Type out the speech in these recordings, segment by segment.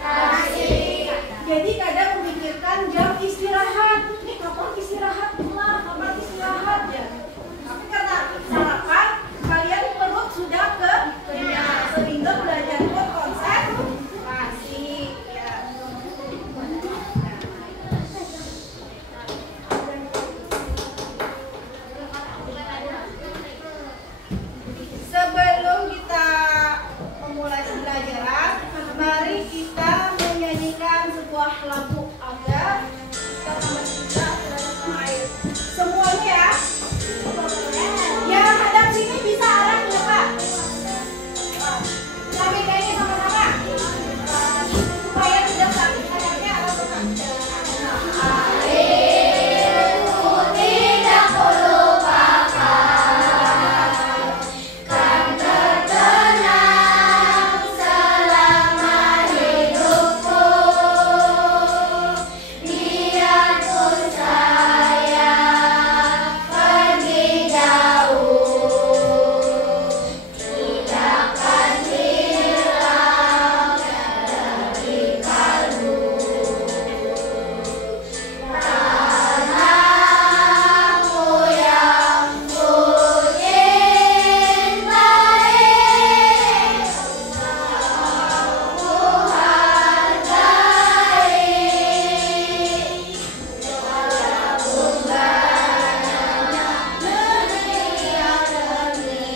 Masih. Jadi kadang memikirkan jam istirahat. Ini kapan istirahat? Kapan istirahat ya? Tapi karena sarapan, kalian perut sudah kenyang sehingga belajar pun konsentrasi. Ya. Sebelum kita memulai pembelajaran, mari kita menyanyikan sebuah lagu agar kita tambah cinta terhadap tanah air. Semuanya ya. Yang hadap sini bisa arahnya Pak. Kami nyanyi sama-sama. Supaya tidak sakit hadapnya arah Tuhan. Airku tidak kulupakan, kan terkenang selama hidupku. Biarpun saya pergi jauh, tidakkan hilang dari kalbu. Tanahku yang ku cintai, ku hargai, walaupun banyaknya negeri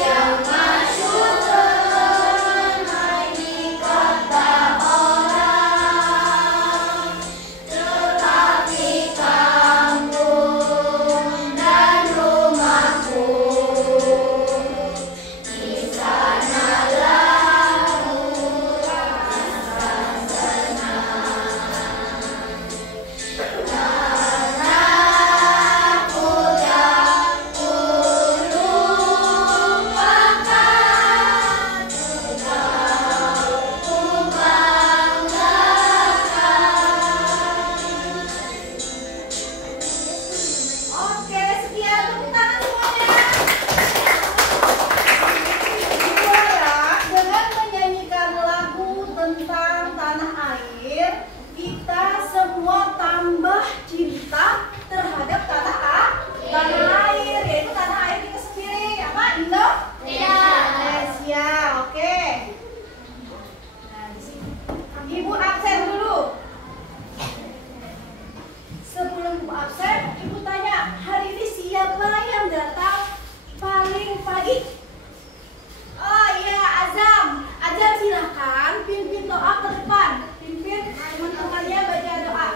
yang masyhur ramai dikata orang, tetapi kampung dan rumahku di sanalah ku rasa senang. Tanahku yang ku lupakan, engkau ku banggakan. Oke, sekian tepuk tangan semuanya. Juara dengan menyanyikan lagu tentang tanah air, kita semua tambah cinta terhadap tanah air, yaitu tanah air kita sendiri. Apa? Indonesia. Oke. Nah, di sini. Ibu absen dulu. Sebelum Ibu absen, Ibu tanya, hari ini siapa yang datang paling pagi? Oh iya, Azam. Azam silakan pimpin doa ke depan. Pimpin teman-temannya baca doa.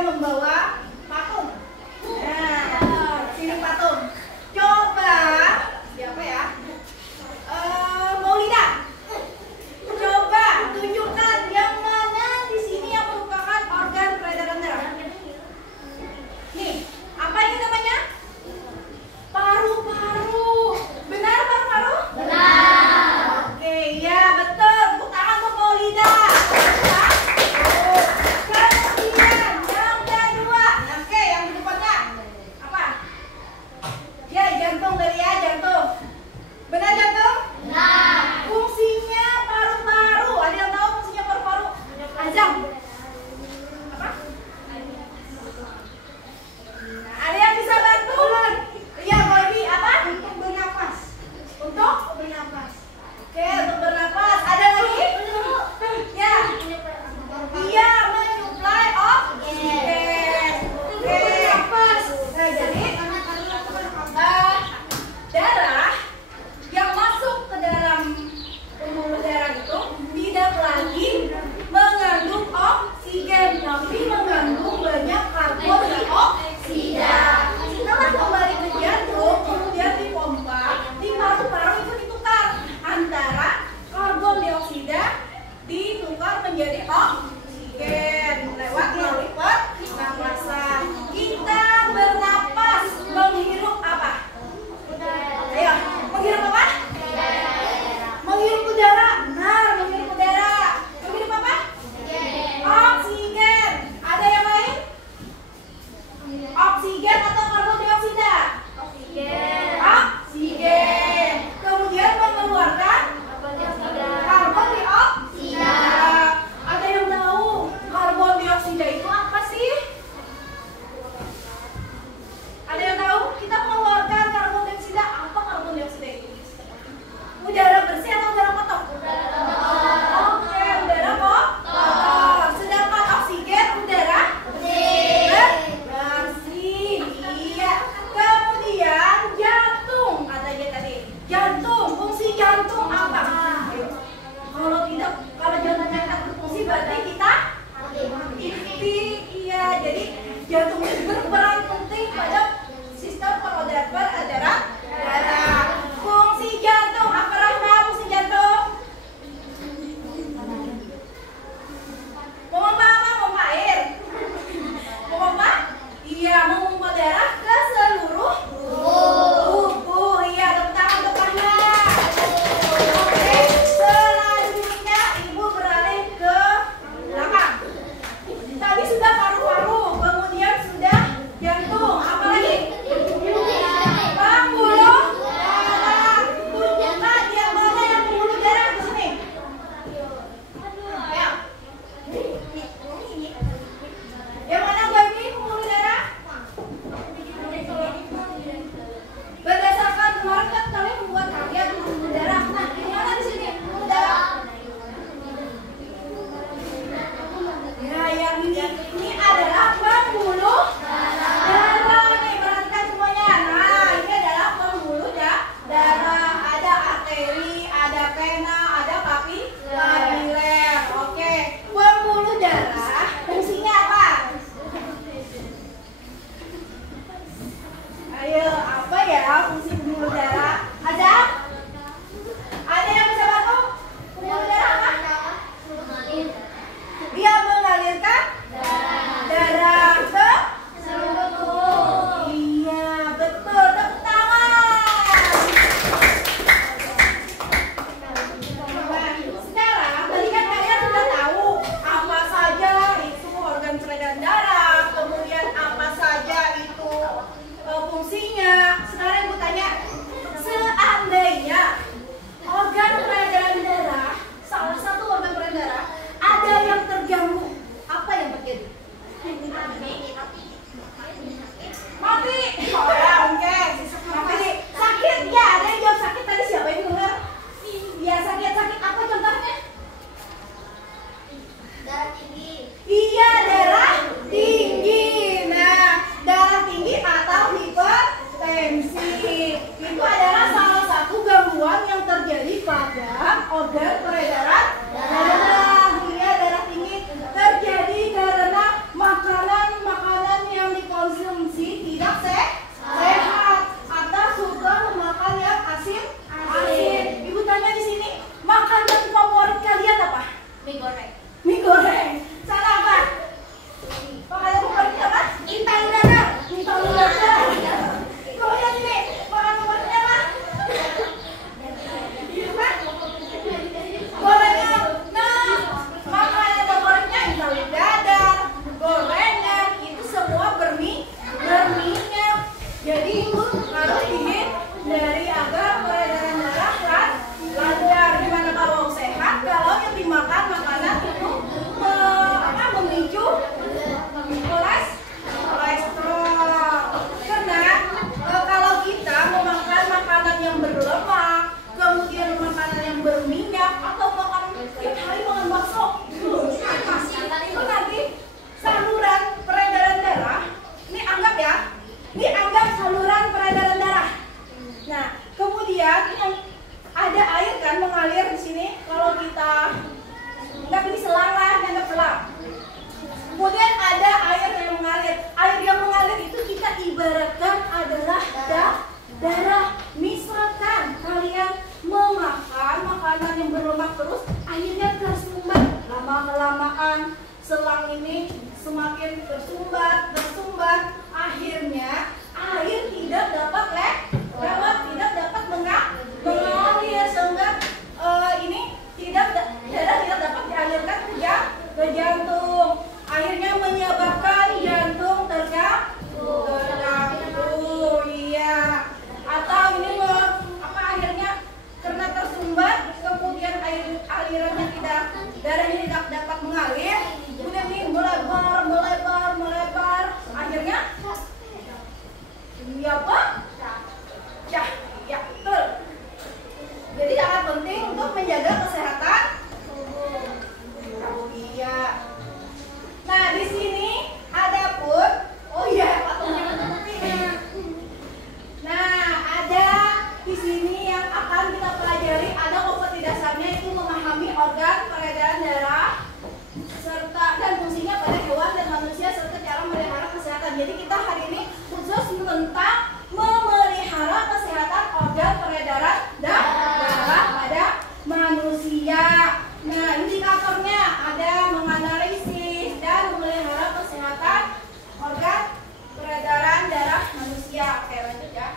membawa patung. Nah, sini patung. Coba siapa ya? Maulida. Coba tunjukkan yang mana di sini yang merupakan organ peredaran darah. Nih, apa ini namanya? Paru-paru. Benar paru-paru? Benar. Oke, ya betul. Tepuk tangan untuk Maulida. Kemudian yang kedua. Oke, yang di depannya apa? Ya, jantung dari ya, jantung. Benar jantung? Benar. Fungsinya paru-paru. Ada yang tahu fungsinya paru-paru? Azam. Apa? Ada yang bisa bantu? Iya, Bobi, apa? Untuk bernapas. Untuk bernapas. Oke, untuk bernapas. Ada lagi? Ya. Iya, menyuplai oksigen. Oke, bernapas. Nah, jadi darah yang masuk ke dalam pembuluh darah itu tidak lagi mengandung oksigen, tapi mengandung banyak karbon dioksida. Setelah kembali ke jantung, kemudian dipompa, di paru-paru itu ditukar antara karbon dioksida ditukar menjadi oksigen lewat melalui pernapasan. Kita bernapas menghirup apa? Ayo, menghirup apa? Menghirup udara. Benar, menghirup udara. Menghirup apa? Oksigen. Ada yang lain? Oksigen atau karbon dioksida? Oksigen. Oksigen. Kemudian mengeluarkan karbon dioksida. Ada yang tahu karbon dioksida itu apa sih? Ada yang tahu? Kita mengeluarkan karbon dioksida. Apa karbon dioksida itu? Udara bersih atau udara kotor? Oke, udara kotor. Sedangkan oksigen udara bersih. Iya. Kemudian jantung, katanya tadi. Jantung, fungsi jantung apa? Kalau tidak, kalau jantungnya tidak berfungsi berarti kita mati. Iya, jadi jantung itu berperan penting pada sistem peredaran darah. Fungsi jantung apa, Rahma? Fungsi jantung memompa apa? Memompa air. Memompa? Iya, memompa darah ke seluruh tubuh. Iya, tepuk tangan untuk Rahma. Oke, selanjutnya ibu beralih ke belakang. Tadi sudah paru-paru, kemudian sudah jantung. Apa lagi? Pembuluh darah. Tunjukkan yang mana yang pembuluh darah di sini. Ayo. Yang mana bagi pembuluh darah? Berdasarkan kemarin kan kalian membuat karya pembuluh darah. Nah, yang mana di sini pembuluh darah? Ya, yang ini adalah pembuluh darah. Nih, perhatikan semuanya. Nah, ini adalah pembuluh darah. Ada arteri, ada vena, ada kapiler. Oke, pembuluh darah fungsinya apa? Ayo, apa ya fungsi pembuluh darah? Ada? Ada yang bisa bantu? Pembuluh darah apa? Dia mengalirkan darah ke seluruh tubuh. Iya, betul. Tepuk tangan. Nah, sekarang tadi kan kalian sudah tahu apa saja itu organ peredaran darah, kemudian apa saja itu fungsinya. Sekarang ibu tanya, seandainya organ peredaran darah, salah satu organ peredaran darah ada yang terganggu, apa yang terjadi? Mati. Oh ya, oke. Mati. Sakit ya, ada yang jawab sakit tadi, siapa yang dengar? Ya, sakit apa contohnya? Darah tinggi. Iya, darah tinggi. Nah, darah tinggi atau hipertensi itu adalah salah satu gangguan yang terjadi pada organ peredaran darah. Iya, darah tinggi terjadi karena makanan kita anggap ini selang lah, anggap selang. Kemudian ada air yang mengalir. Air yang mengalir itu kita ibaratkan adalah darah. Misalkan kalian memakan makanan yang berlemak terus, airnya tersumbat. Lama-kelamaan selang ini semakin tersumbat, akhirnya air tidak dapat tidak dapat mengalir, sehingga ini darah tidak dapat dialirkan ke jantung. Akhirnya menyebabkan jantung terganggu. Iya. Atau ini akhirnya karena tersumbat, kemudian alirannya darahnya tidak dapat mengalir, kemudian ini melebar, akhirnya ini apa? Ya, betul. Jadi sangat penting untuk menjaga kesehatan tubuh. Iya. Nah, di sini ada pun, nah, ada di sini yang akan kita pelajari, ada kompetensi dasarnya itu memahami organ peredaran darah serta dan fungsinya pada hewan dan manusia serta cara memelihara kesehatan. Jadi kita hari ini khusus tentang memelihara kesehatan organ peredaran darah pada manusia. Nah, indikatornya ada menganalisis dan memelihara kesehatan organ peredaran darah manusia. Oke, lanjut ya.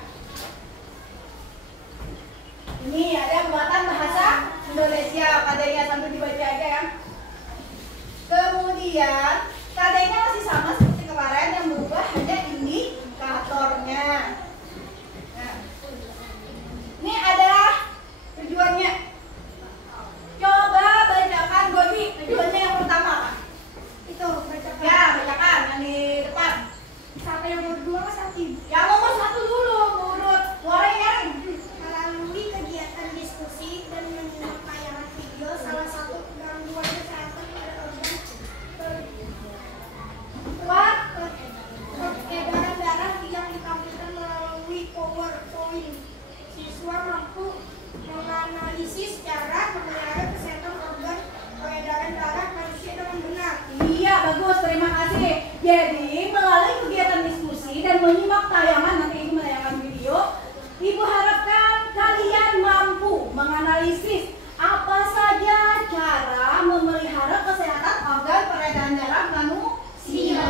Ini ada muatan bahasa Indonesia, KD-nya sambil dibaca aja ya. Kemudian KD-nya masih sama seperti kemarin, yang berubah hanya indikatornya. Nah, ini ada tujuannya. Coba bacakan Godi, tujuannya yang pertama. Itu bacakan. Ya, bacakan yang di depan. Sampai yang nomor 2 satu. Yang nomor 1 dulu, urut. Wareng. Melalui kegiatan diskusi dan menyimak tayangan video, salah satu gangguan kesehatan pada organ peredaran darah yang ditampilkan melalui PowerPoint. Siswa mampu menganalisis cara memelihara kesehatan organ peredaran darah manusia dengan benar. Iya, bagus, terima kasih. Jadi, melalui kegiatan diskusi dan menyimak tayangan, nanti Ibu menayangkan video, Ibu harapkan kalian mampu menganalisis apa saja cara memelihara kesehatan organ peredaran darah manusia.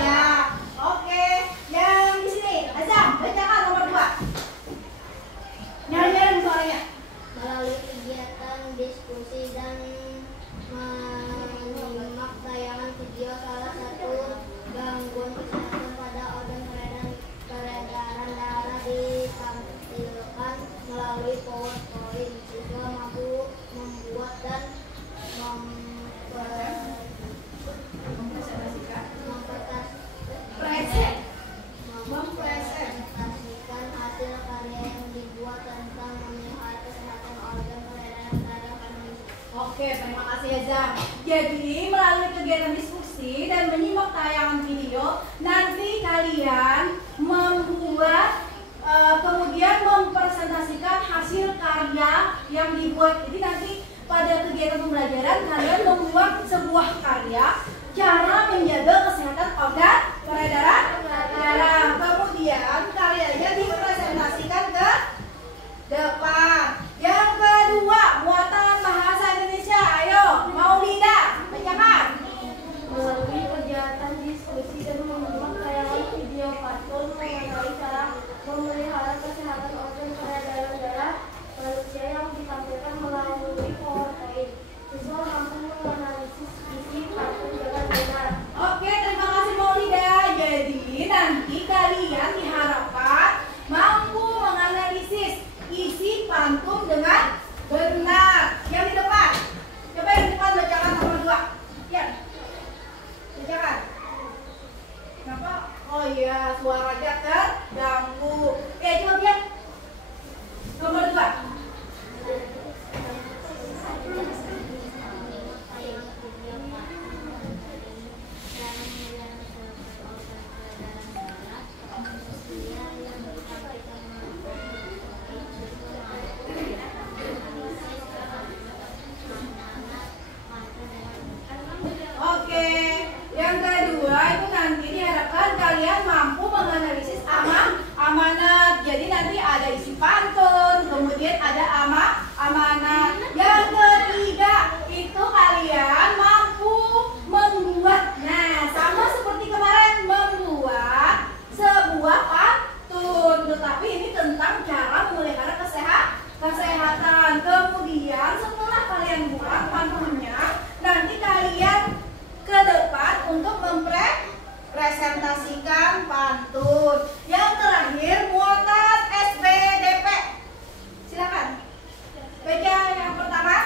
Oke, yang di sini, Azam, bacakan nomor 2. Nyari-nyari suaranya. Melalui kegiatan diskusi dan menyimak tayangan video, salah satu gangguan kesehatan pada organ peredaran darah ditampilkan melalui PowerPoint. Siswa mampu membuat dan mempresentasikan hasil karya yang dibuat tentang memelihara kesehatan organ peredaran darah manusia. Oke, terima kasih Azam. Jadi melalui kegiatan diskusi dan menyimak tayangan video, nanti kalian membuat kemudian mempresentasikan hasil karya yang dibuat. Jadi nanti pada kegiatan pembelajaran kalian membuat sebuah karya cara menjaga kesehatan organ peredaran darah. Kemudian karyanya dipresentasikan ke depan. Yang kedua, muatan bahasa Indonesia. Ayo, Maulida, bacakan. Melalui kegiatan diskusi dan menyimak tayangan video kartun mengenai cara memelihara kesehatan organ peredaran darah manusia yang ditampilkan melalui PowerPoint. Siswa mampu menganalisis isi kartun dengan benar. Oke, terima kasih Maulida. Jadi nanti kalian diharapkan mampu menganalisis isi pantun kalian mampu menganalisis amanat. Jadi nanti ada isi pantun, kemudian ada amanat. Yang ketiga itu kalian mampu membuat, nah sama seperti kemarin, membuat sebuah pantun, tetapi ini tentang cara memelihara kesehatan. Kemudian setelah kalian buat pantunnya, nanti kalian ke depan untuk mempresentasikan pantun. Yang terakhir muatan SPDP. Silakan. Baca yang pertama.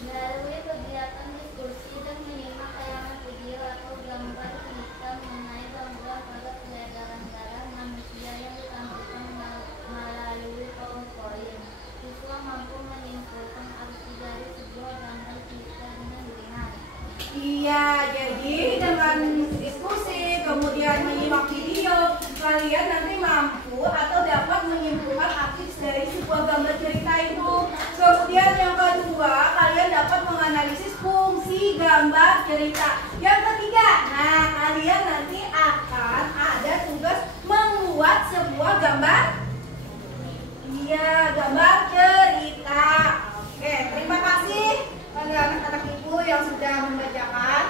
Melalui kegiatan diskusi dan menyimak tayangan video atau gambar cerita mengenai gangguan pada peredaran darah manusia yang ditampilkan melalui PowerPoint, siswa mampu menyimpulkan arti dari sebuah gambar cerita dengan ringan. Iya, jadi dengan diskusi kemudian menyimak video, kalian nanti mampu atau dapat menyimpulkan arti dari sebuah gambar cerita itu. Kemudian yang kedua, kalian dapat menganalisis fungsi gambar cerita. Yang ketiga, nah kalian nanti akan ada tugas membuat sebuah gambar. Iya, gambar cerita. Oke, terima kasih anak-anak ibu yang sudah membacakan.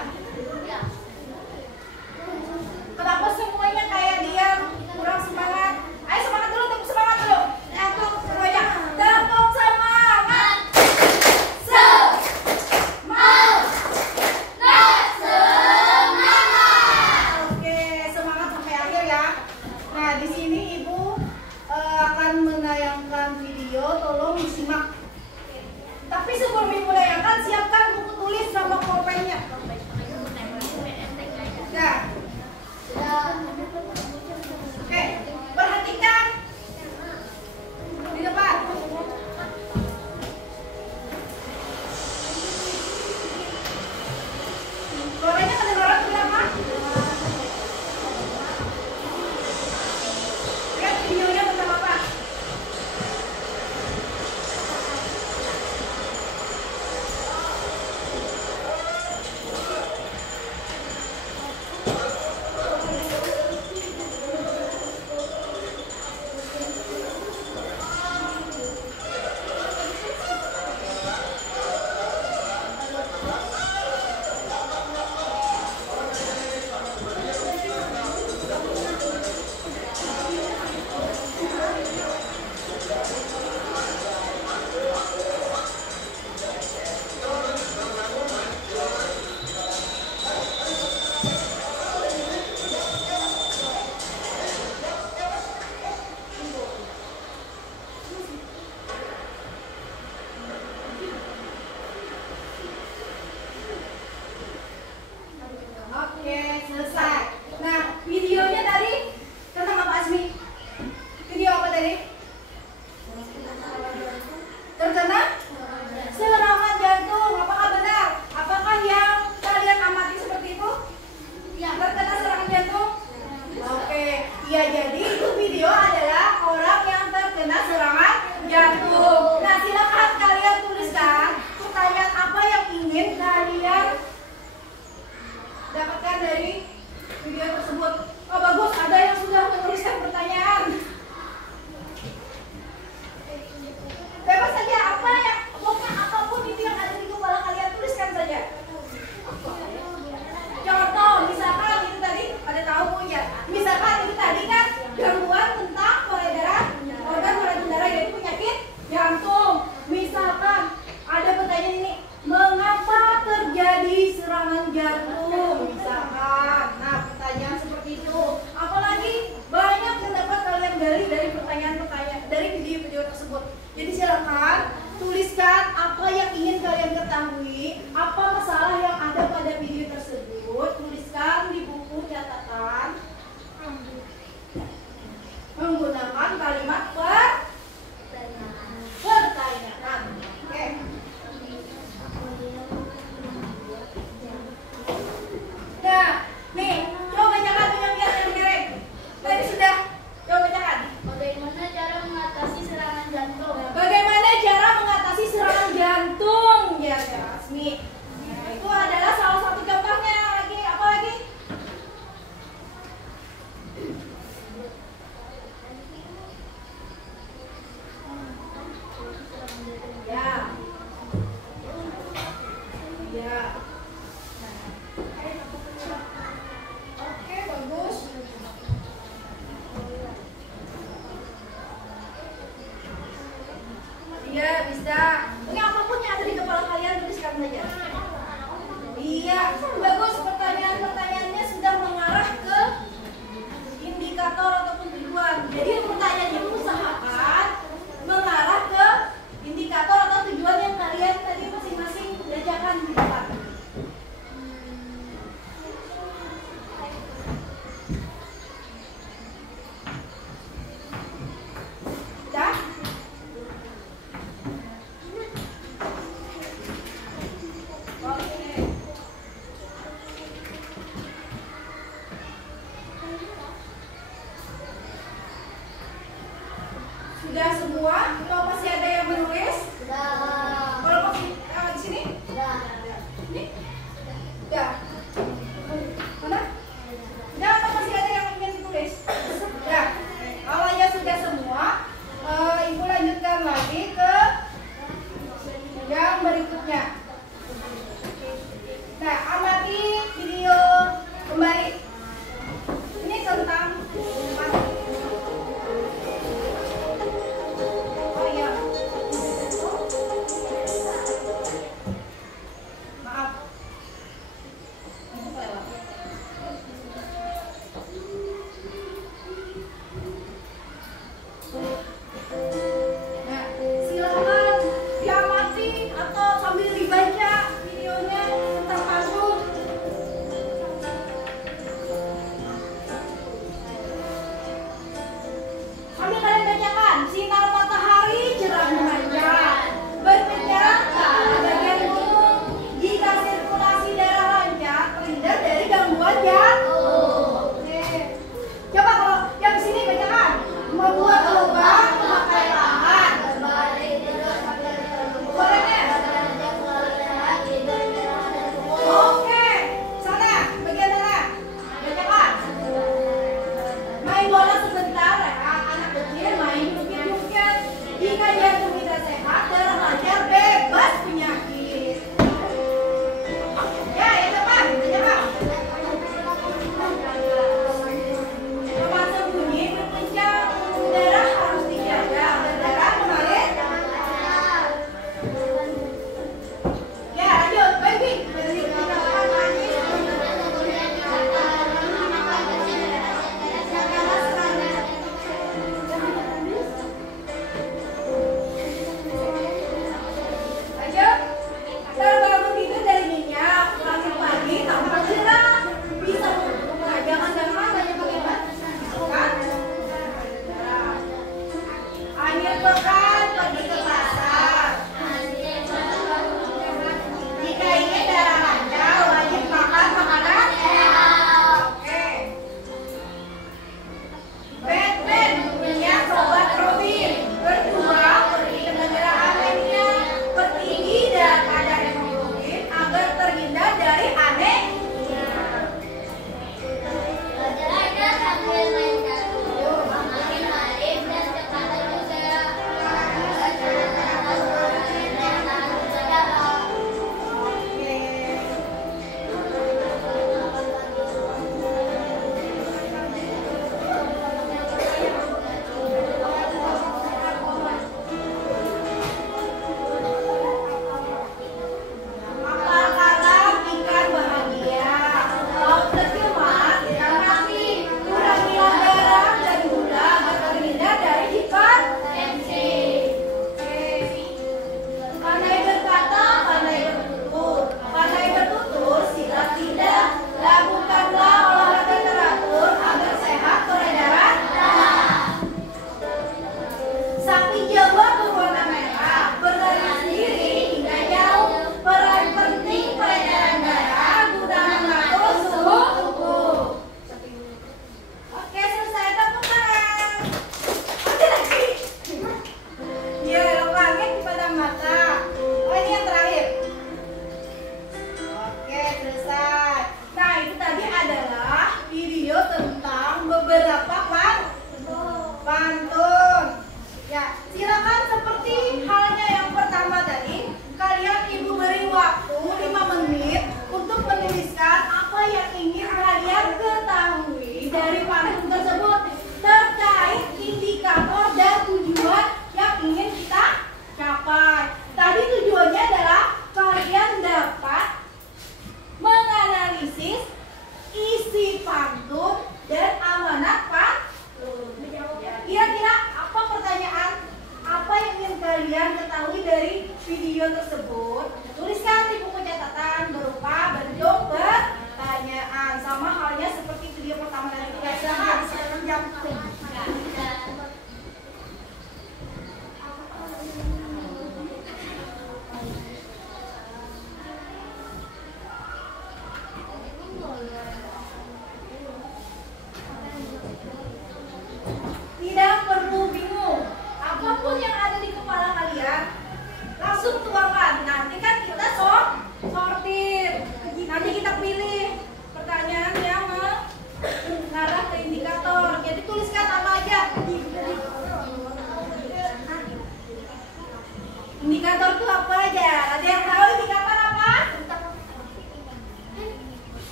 Kenapa semuanya kayak diam, kurang semangat? Ayo semangat dulu, tepuk semangat dulu. Tepuk semuanya, tepuk semangat. Semangat. Oke, semangat sampai akhir ya. Nah, di sini ibu akan menayangkan video, tolong disimak. Tapi sebelum ibu menayangkan, siapkan buku tulis sama pulpennya. Nah. Oke, perhatikan di depan. Suaranya kedengaran berapa? Lihat videonya tentang apa? Oke, selesai. Nah, videonya tadi tentang apa, Asmi? Video apa tadi? Terkena serangan jantung. Apakah benar? Apakah yang kalian amati seperti itu? Terkena serangan jantung? Oke, ya jadi itu video adalah orang yang terkena serangan jantung. Nah, silakan kalian tuliskan pertanyaan apa yang ingin kalian dapatkan dari video tersebut. Oh bagus, ada yang sudah menuliskan pertanyaan. Bebas saja, apa yang pokoknya apapun itu yang ada di kepala kalian tuliskan saja. Contoh, misalkan itu tadi ada tahu ya. Misalkan itu tadi kan gangguan tentang peredaran organ peredaran darah, yaitu penyakit jantung. Misalkan ada pertanyaan ini, mengapa terjadi serangan jantung? Misalkan, nah pertanyaan seperti itu. Apalagi banyak yang dapat kalian gali dari pertanyaan-pertanyaan dari video-video tersebut. Jadi silakan tuliskan apa yang ingin kalian ketahui, apa masalah yang ada pada video tersebut. Tuliskan di buku catatan menggunakan kalimat pertanyaan. Oke. Nah, nih, coba bacakan yang kirim. Tadi sudah, coba bacakan. Bagaimana cara mengatasi serangan jantung? Bagaimana cara mengatasi serangan jantung? Ya, Asmi. Nah, itu adalah salah satu contohnya. Lagi apa lagi? Ya. Oke, bagus. Iya, bisa. Ini apapun yang ada di kepala kalian tuliskan saja. Iya, bagus. Pertanyaan-pertanyaannya sudah mengarah ke indikator ataupun tujuan. Jadi pertanyaannya usahakan mengarah ke indikator atau tujuan yang kalian tadi masing-masing diajarkan di depan. Sudah? Oke. Sudah semua? Atau masih ada yang menulis? Kalau masih di sini? Ini? Udah. Mana? Udah atau masih ada yang ingin ditulis? Ya. Kalau ya sudah semua, Ibu lanjutkan lagi ke yang berikutnya. Nah, amati video kembali. Ini tentang oh iya. Maaf. Itu kelewat. Nah, silakan diamati atau sambil dibaca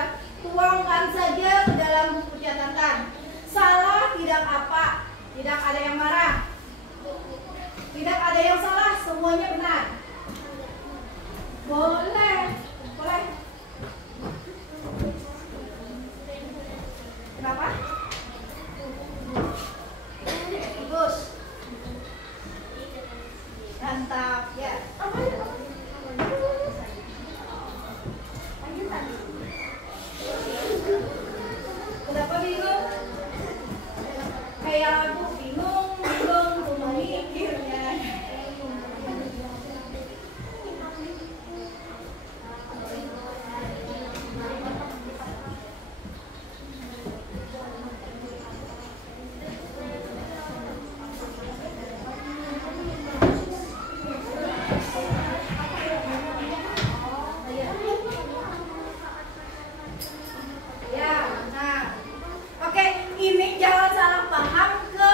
ya. Tuangkan saja ke dalam buku catatan. Salah tidak apa, tidak ada yang marah, tidak ada yang salah, semuanya benar. Boleh, boleh. Kenapa? Bagus. Mantap ya. Kenapa bingung? Kayak lagu bingung, tuh mikirnya. Ya, nah, oke, ini jangan salah paham ke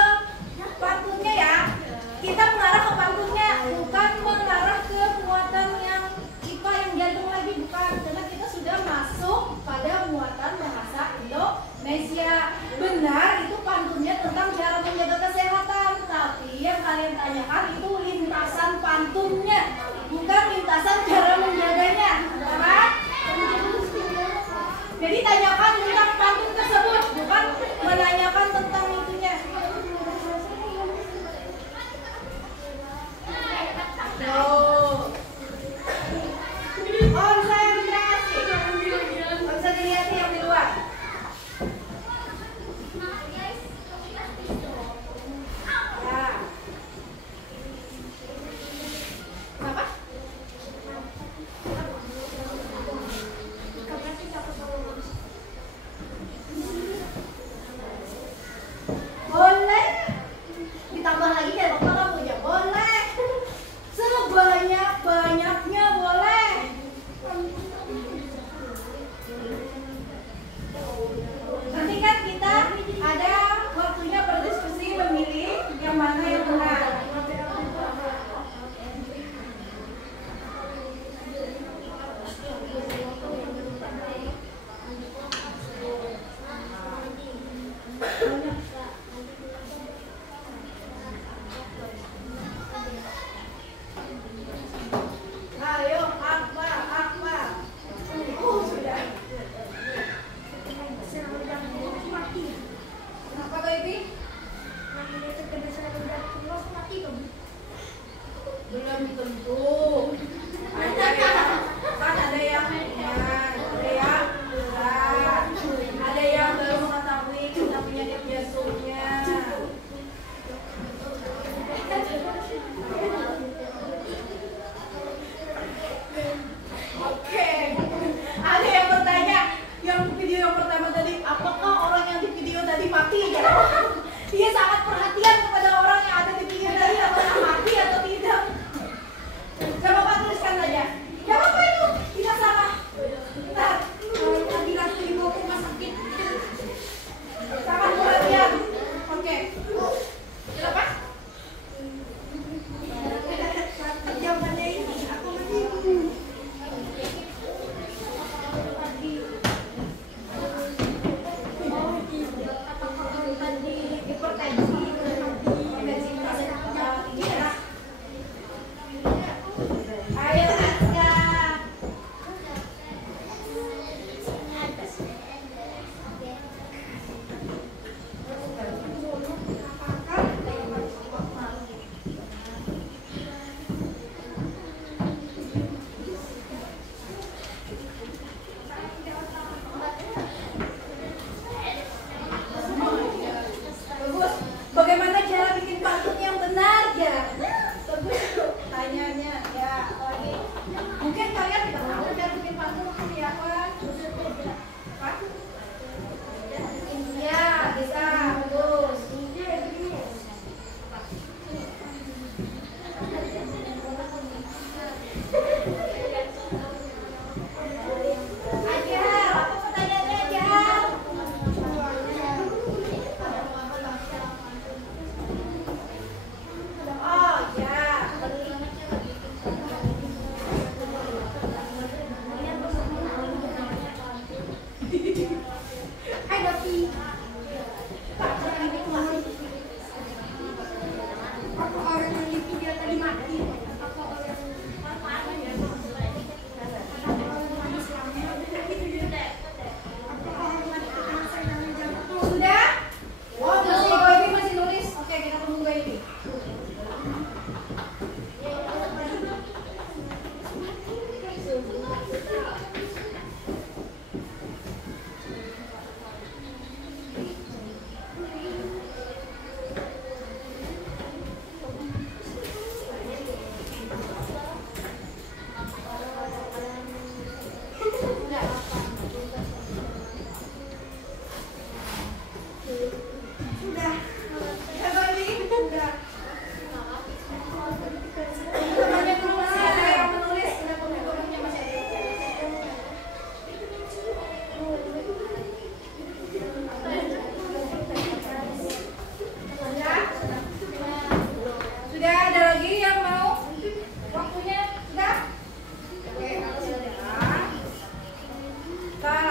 pantunnya ya. Kita mengarah ke pantunnya, bukan mengarah ke muatan yang IPA yang jantung lagi, bukan. Karena kita sudah masuk pada muatan bahasa Indonesia. Benar, itu pantunnya tentang cara menjaga kesehatan. Tapi yang kalian tanyakan itu lintasan pantunnya, bukan lintasan cara menjaganya. Benar? Jadi tanyakan tentang pantun tersebut, bukan menanyakan tentang itunya. Konsentrasi. Bisa dilihat yang di luar. Ya. Apa?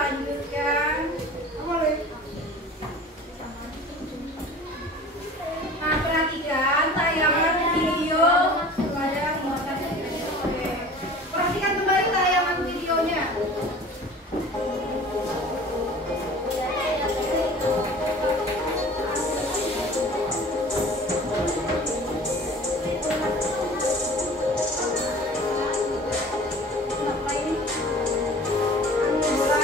lanjutkan. Apa, Wei? Nah, perhatikan tayangan video pada muatan. Oke. Perhatikan kembali tayangan videonya. Ngapain? Ambil bola.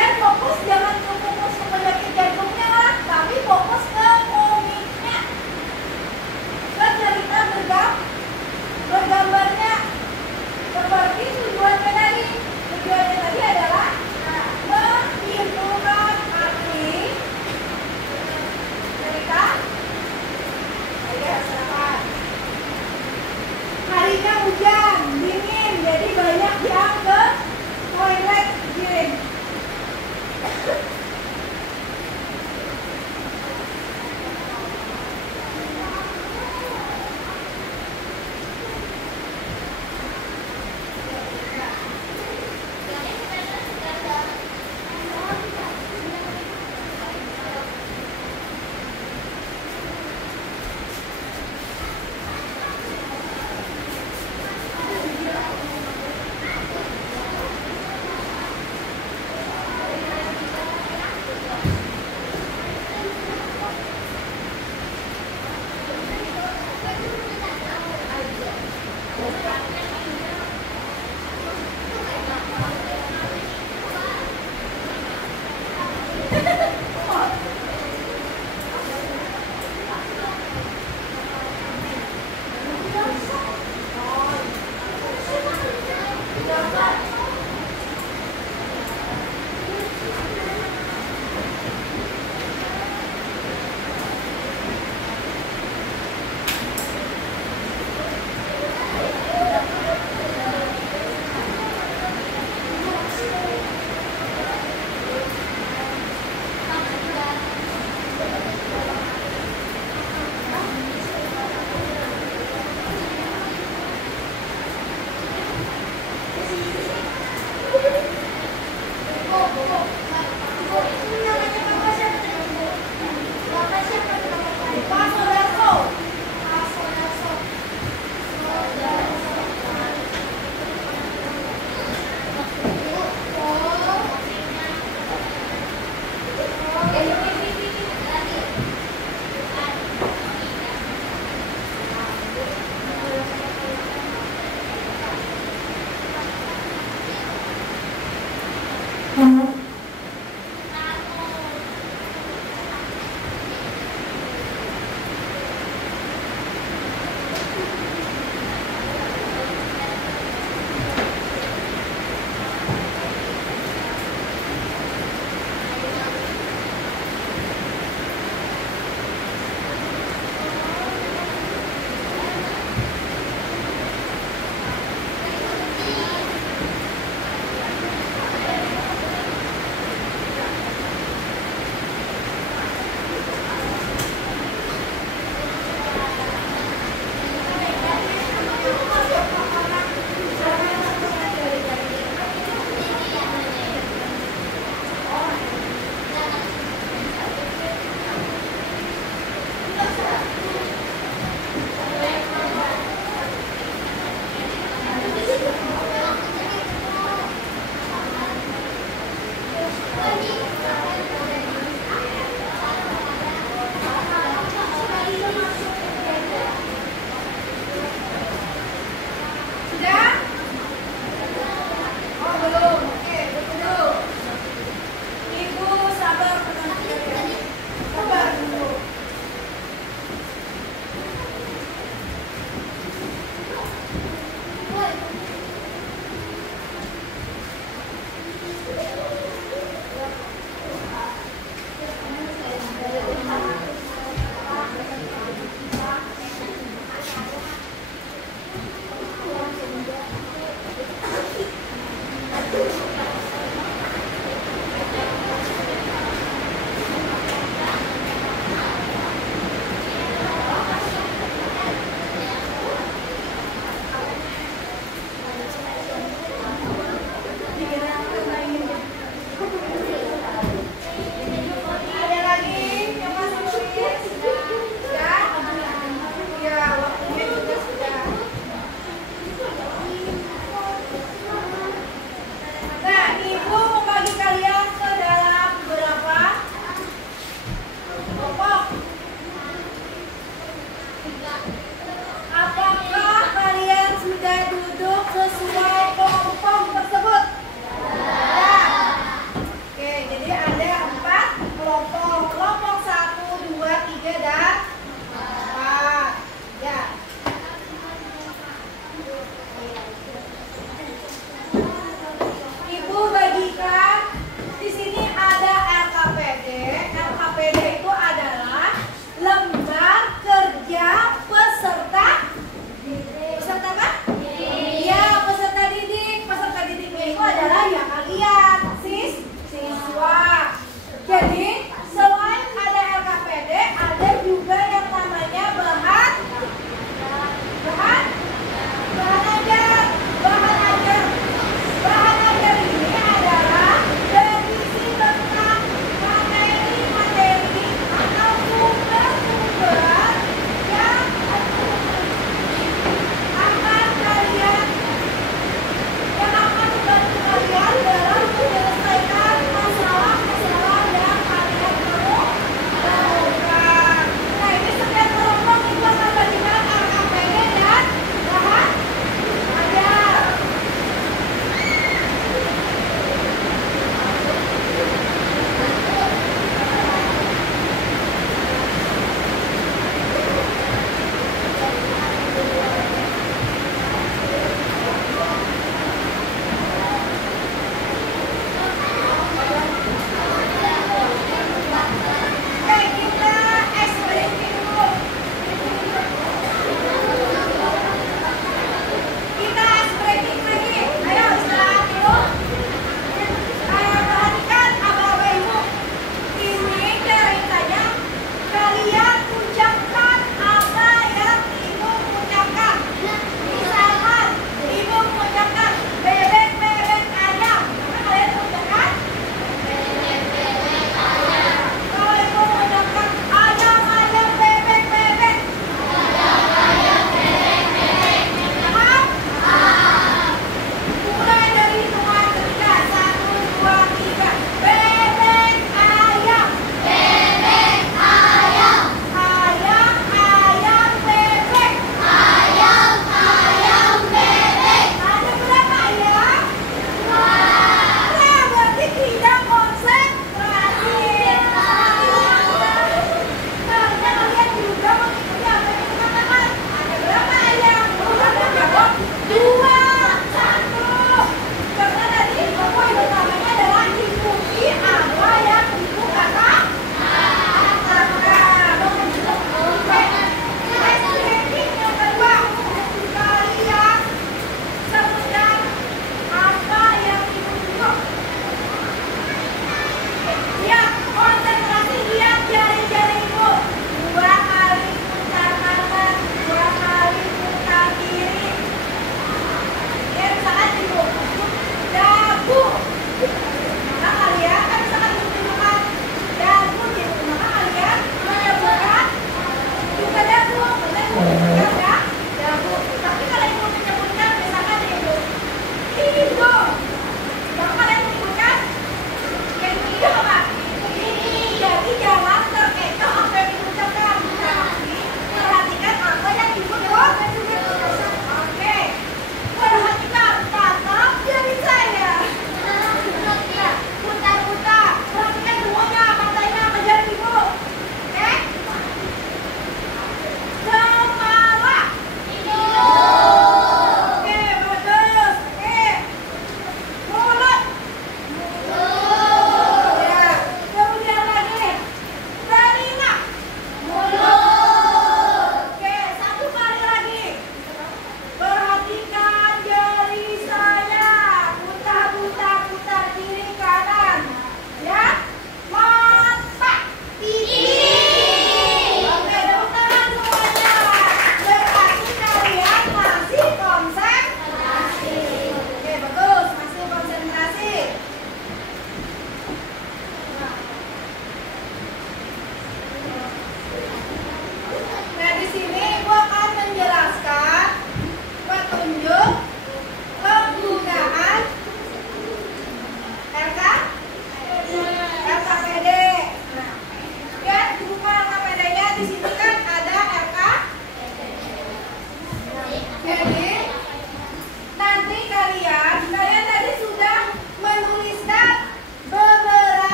kalian fokus jangan fokus ke penyakit jantungnya lah, tapi fokus ke komiknya, ke cerita bergambarnya. Seperti tujuannya tadi adalah menghiburkan arti cerita. Ayo silakan. Harinya hujan, dingin, jadi banyak yang ke toilet, giring.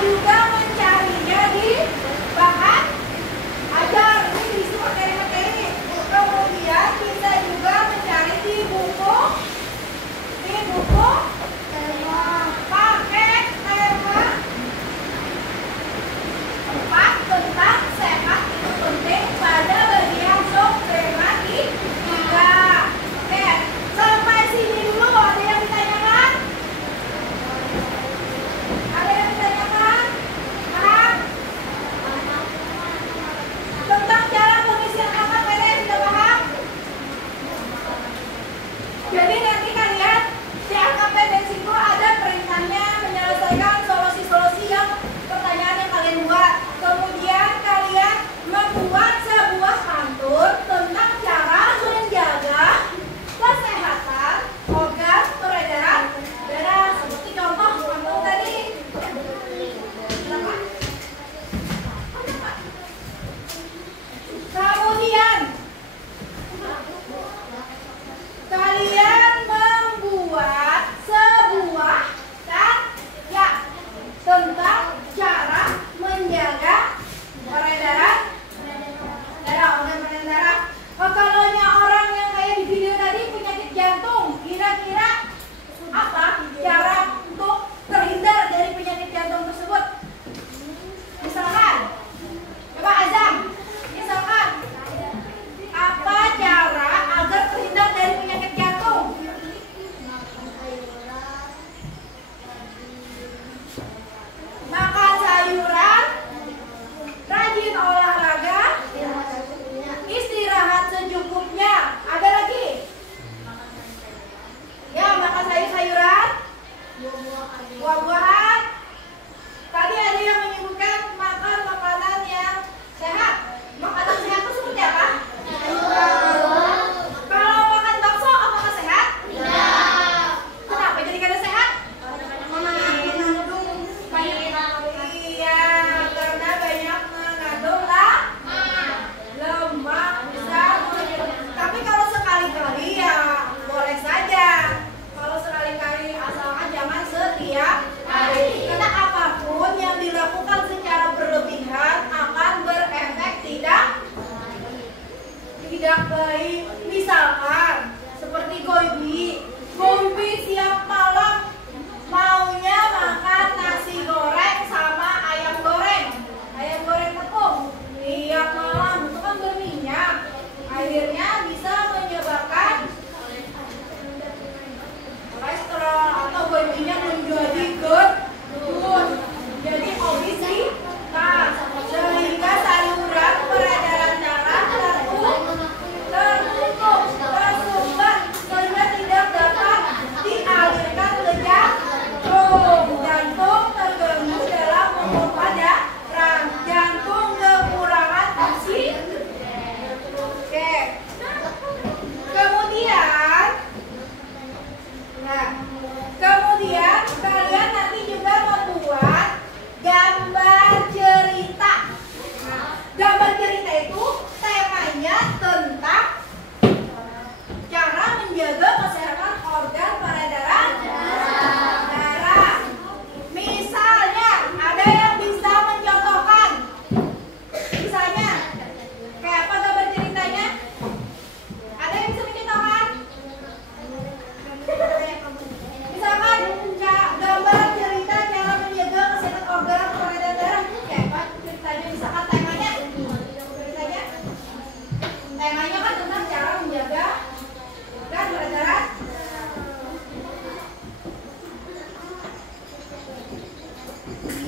juga mencarinya di bahan ajar. Ini diisi materi-materi. Kemudian bisa juga mencari di buku pakai tema 4 tentang sehat itu penting pada bagian subtematika. Oke, sampai sini dulu. Ada yang ditanyakan? Ada yang ditanyakan? Paham? Tentang cara pengisian LKPD sudah paham? Jadi nanti kalian di LKPD itu ada perintahnya menyelesaikan solusi-solusi yang pertanyaan yang kalian buat. Kemudian kalian membuat sebuah pantun tentang cara menjaga kesehatan organ peredaran darah. Seperti contoh pantun tadi. Kemudian kalian membuat sebuah karya tentang cara menjaga peredaran darah, organ peredaran darah. Kalau orang yang kayak di video tadi penyakit jantung, kira-kira apa cara untuk terhindar dari penyakit jantung tersebut? Misalkan, coba Azam, misalkan apa cara agar terhindar dari penyakit jantung? Makan sayuran, rajin olahraga, istirahat secukupnya. Ada lagi? Ya, makan sayur-sayuran, buah-buahan. Tadi ada yang menyebutkan makan makanan yang sehat. Makanan sehat itu seperti apa? Kalau makan bakso apakah sehat? Tidak. Kenapa jadi kada sehat? Iya, karena banyak mengandung lemak. Tapi kalau sekali-kali ya boleh saja. Kalau sekali-kali asalkan jangan setiap hari. Karena apapun yang dilakukan secara berlebihan akan berefek tidak baik. Misalkan seperti Goibi siap malam maunya makan nasi goreng sama ayam goreng tepung tiap malam, itu kan berminyak, akhirnya bisa menyebabkan kolesterol atau Goibinya menjadi gendut, jadi obesitas, sehingga saluran peredaran darah tertutup, tersumbat, sehingga tidak dapat dialirkan ke jantung. Jantung terganggu dalam memompa darah, jantung kekurangan oksigen. Oke. Kemudian kalian nanti juga membuat gambar cerita. Nah, gambar cerita itu temanya tentang cara menjaga kesehatan organ peredaran darah. Misalnya, ada yang bisa mencontohkan? Misalnya, kayak apa gambar ceritanya? Ada yang bisa mencontohkan? Misalkan gambar cerita cara menjaga kesehatan organ peredaran darah. Kayak apa ceritanya? Misalkan temanya kan tentang cara menjaga organ peredaran.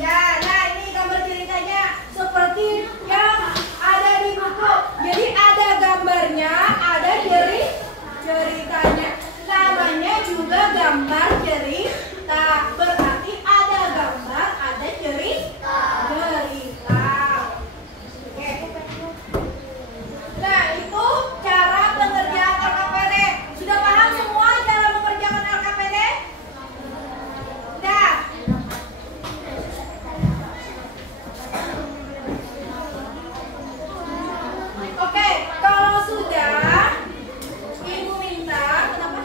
Ya, nah ini gambar ceritanya seperti yang ada di buku. Jadi ada gambarnya, ada ceritanya. Namanya juga gambar cerita. Berarti ada gambar, ada cerita. Oke. Nah, itu cara pengerjaan LKPD. Sudah paham semua cara mengerjakan LKPD? Nah, oke, kalau sudah, Ibu minta kenapa?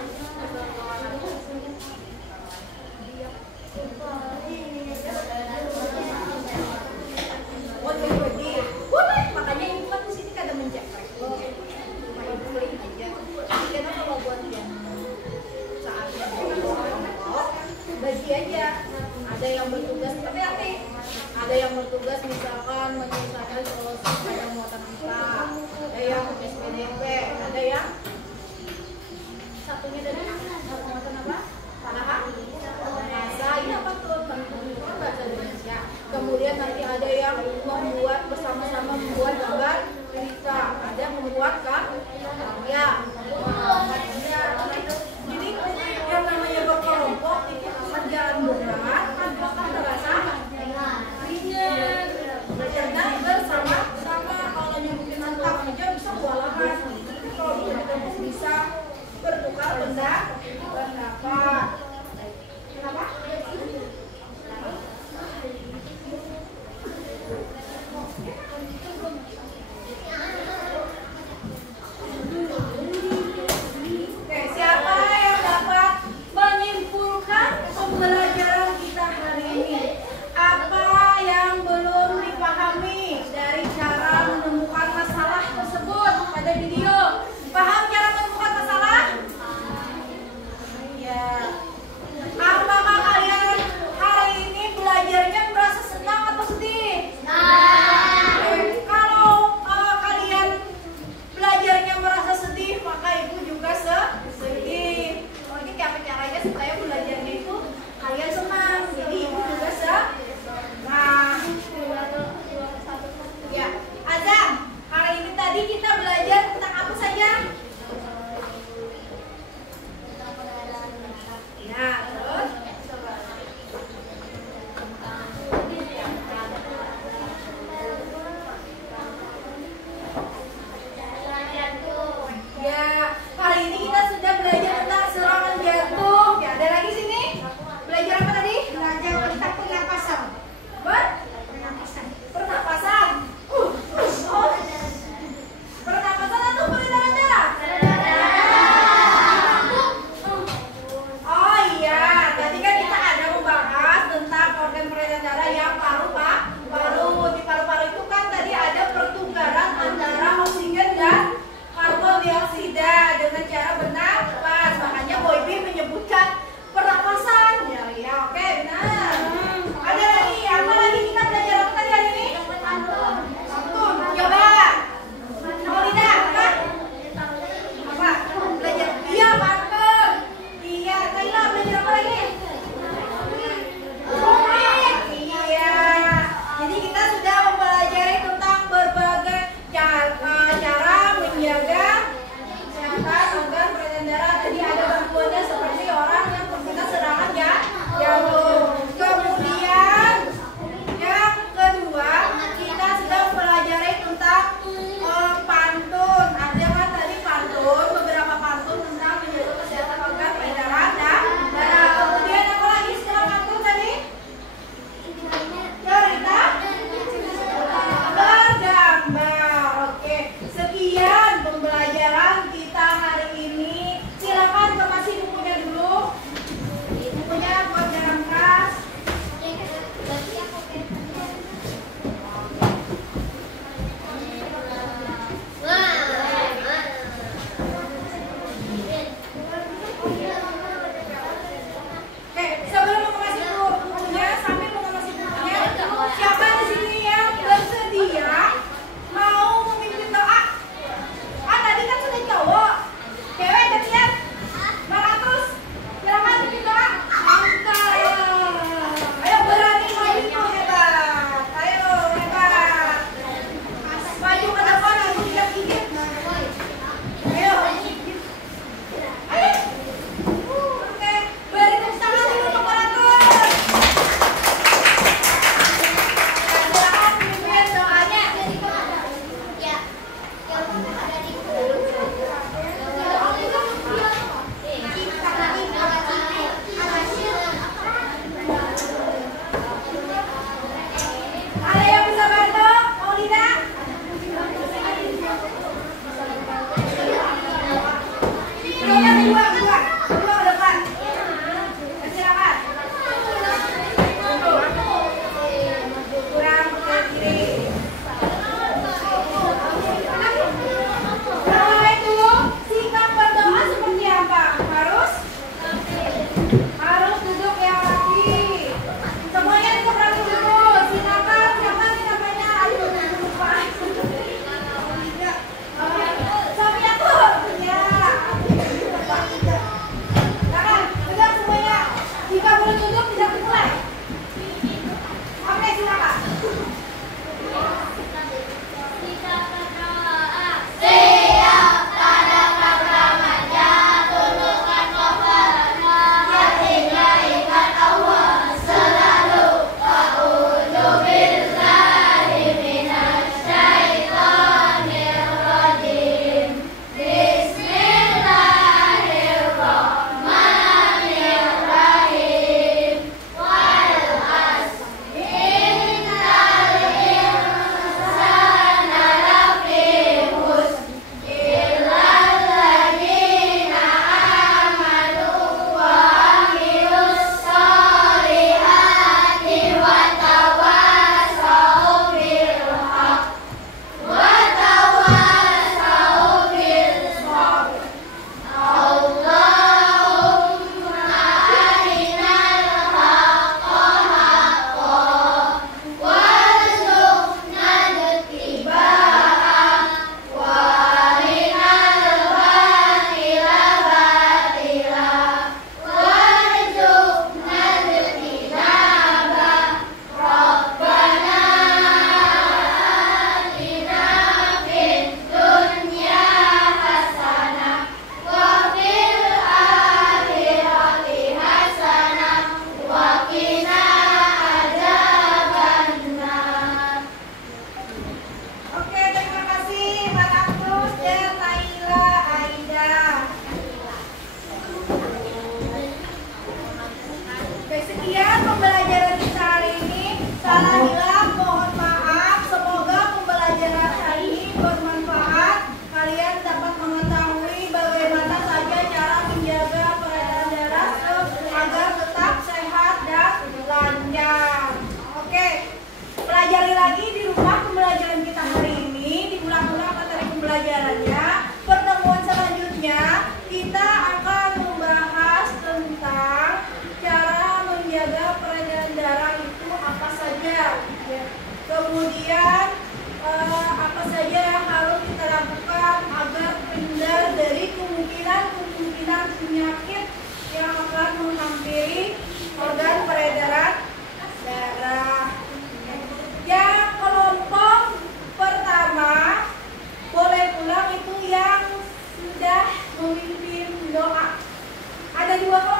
diskusi aja. Ada yang bertugas seperti apa? Ada yang bertugas misalkan menyelesaikan solusi pada muatan angka, ada yang SPDP, ada yang satunya dari muatan apa? Bahasa, ini apa tuh? Bahasa Indonesia. Kemudian nanti ada yang membuat bersama-sama membuat gambar cerita, ada yang membuat karya. Jadi yang namanya berkelompok itu kerjaan berat, apakah terasa ringan? Kerjanya bersama-sama, kalau nyebutin tentang aja bisa kewalahan. Tapi kalau kita bisa bertukar pendapat. Kenapa? tutup, bisa dimulai. Oke, silakan. Kemudian apa saja yang harus kita lakukan agar terhindar dari kemungkinan penyakit yang akan menghampiri organ peredaran darah. Yang kelompok pertama boleh pulang itu yang sudah memimpin doa. Ada dua kelompok.